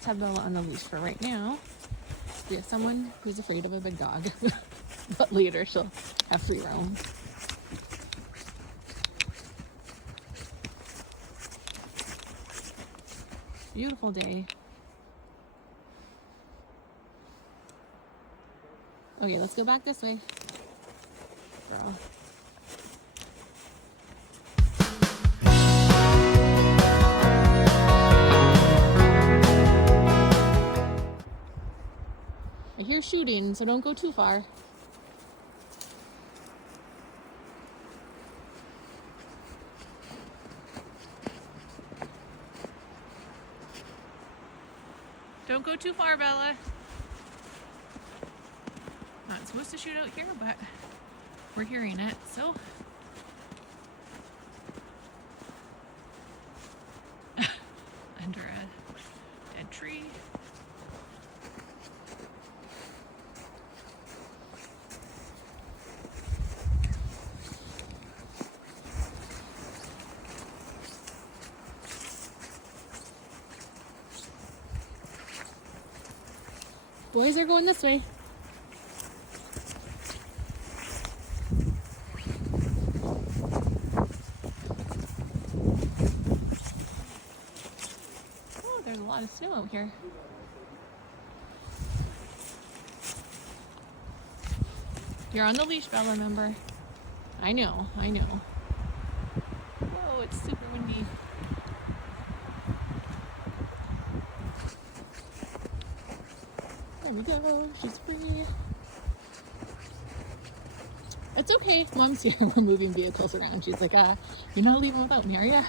just have Bella on the leash for right now. We have someone who's afraid of a big dog, but later she'll have free roam. Beautiful day. Okay, let's go back this way. Girl. I hear shooting, so don't go too far. Don't go too far, Bella. Not supposed to shoot out here, but we're hearing it, so. Under a dead tree. Boys are going this way. Oh, there's a lot of snow out here. You're on the leash, Bella, remember? I know, I know. Whoa, it's super windy. There we go, she's free. It's okay, Mom's here. We're moving vehicles around. She's like, you're not leaving without me, are ya?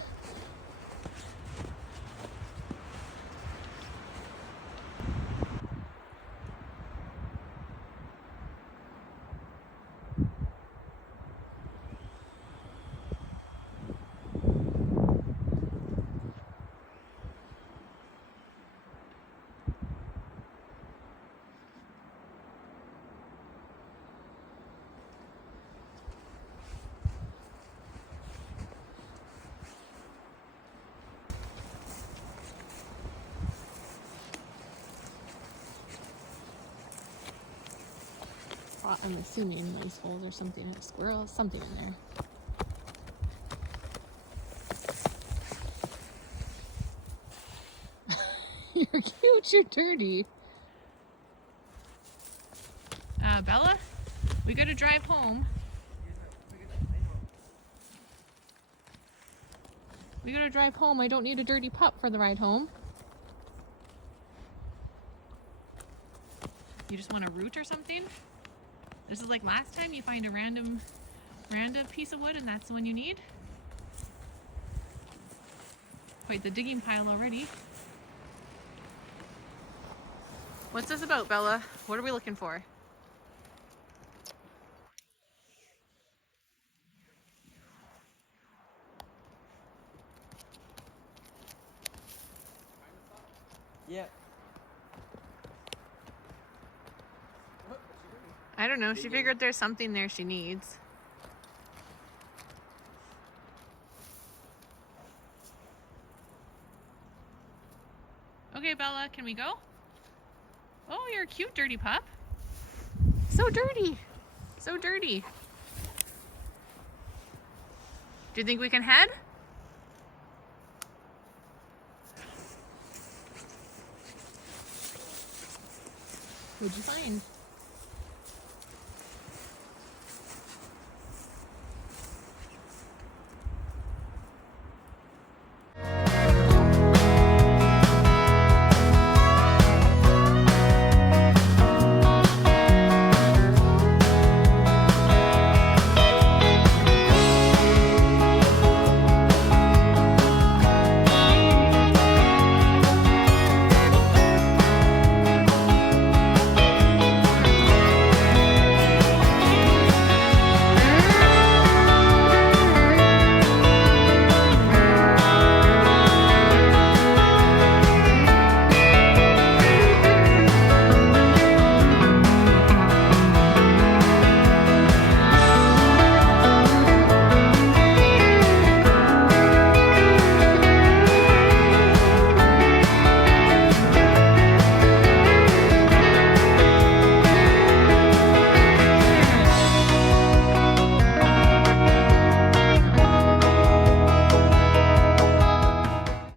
I'm assuming those holes or something, a squirrel, something in there. You're cute, you're dirty. Bella, we gotta drive home. We gotta drive home. I don't need a dirty pup for the ride home. You just want a root or something? This is like last time, you find a random piece of wood and that's the one you need? Quite the digging pile already. What's this about, Bella? What are we looking for? Yeah. I don't know. She figured there's something there she needs. Okay, Bella, can we go? Oh, you're a cute dirty pup. So dirty. So dirty. Do you think we can head? What'd you find?